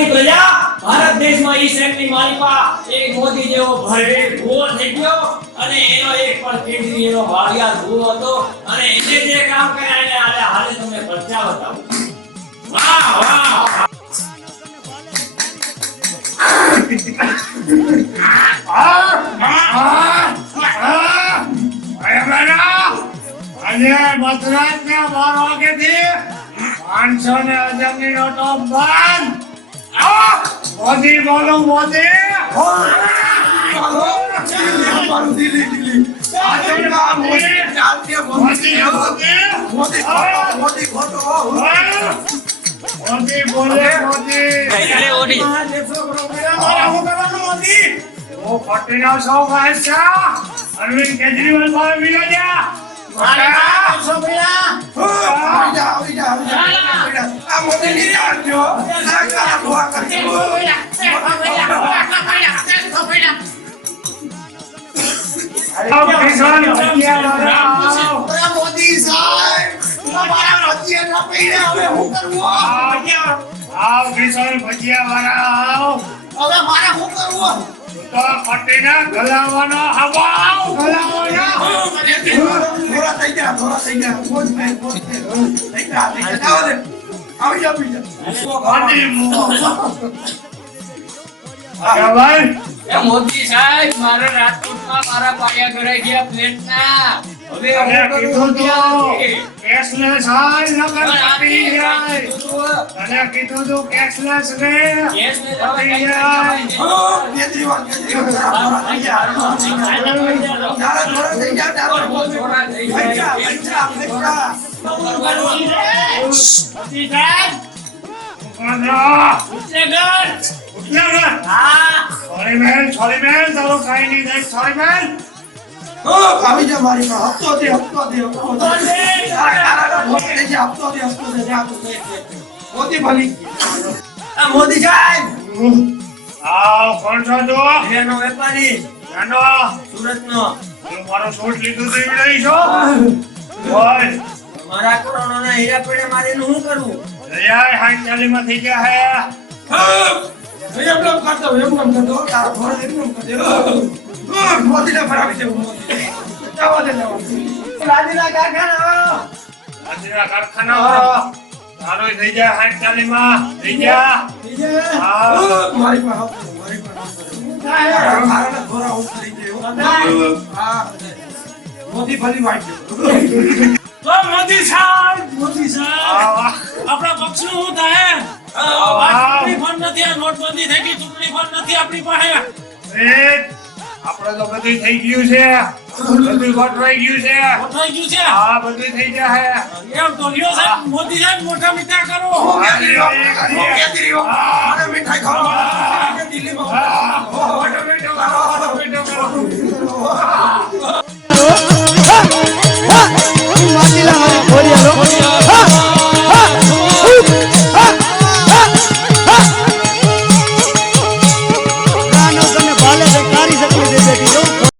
ભારતની પ્રજા ભારત દેશમાં ઈ સેન્ટની માલિકા એક મોદી જેવો ભરે ભૂવો થઈ ગયો અને એનો એક પણ કેન્દ્રી એનો વાળિયા ભૂવો હતો અને એને જે કામ કર્યા એને હાલે તમને પરચા બતાવું. વાહ વાહ આજે મધરાતના 12 વાગ્યાથી 500 ની નોટો બંધ. મોદી બોલો મોદી. મોદી બોલે મોદી. પટેલા સૌ અરવિંદ કેજરીવાલ સાહેબ મિલો જા. મોદી સાહેબ ભજીયા વાળા હવે મારે શું કરવું? તો પટેલા ગલાવાનો હવાવ થોડા થઈ ગયા મોજ થઈ ગયા આવી જા ભાઈ એ મોદી સાહેબ મારા રાજકોટમાં મારા પાયા ગરાઈ ગયા પ્લેટના હવે કીધું તો કેશલેસ હાલ નગર કાપી જાય. અને કીધું તો કેશલેસ રે કાપી જાય. કેજરીવાલ છોડી મેલ તારો ખાઈ નહીં જાય. છોડી મેલ આવી જા મારી પાસે હપ્તો દે મોદી ભલી મોદી સાહેબ કોણ છો તું? એનો વેપારી જાનો સુરતનો મારો શોટ લીધું તો લઈ છો. બોલ મારા કરોડોના હીરા પેડે મારીને શું કરવું? યાર 40 માં થઈ ગયા હે. એમ કરતો તારો ફોન એમ કરતો મોદીને ફરાવી દેવું. જવા દે રાજ્યના કારખાના તારો થઈ જાય 40 માં થઈ ગયા. મારી પાસે મોદી ફરી વાંચ મોદી સાહેબ આપણા પક્ષનું શું થાય? ચૂંટણી ફંડ નથી, આ નોટબંધી થઈ ગઈ, ચૂંટણી ફંડ નથી આપણી પાસે. આપણે તો બધું થઈ ગયું છે. બધું ગોઠવાઈ ગયું છે. ગોઠવાઈ ગયું છે. હા બધું થઈ જાય. એમ તો લ્યો સાહેબ, મોદી સાહેબ મોટા મીઠા કરો. મીઠાઈ ખાવા માટીલા મારી ખોડિયાલો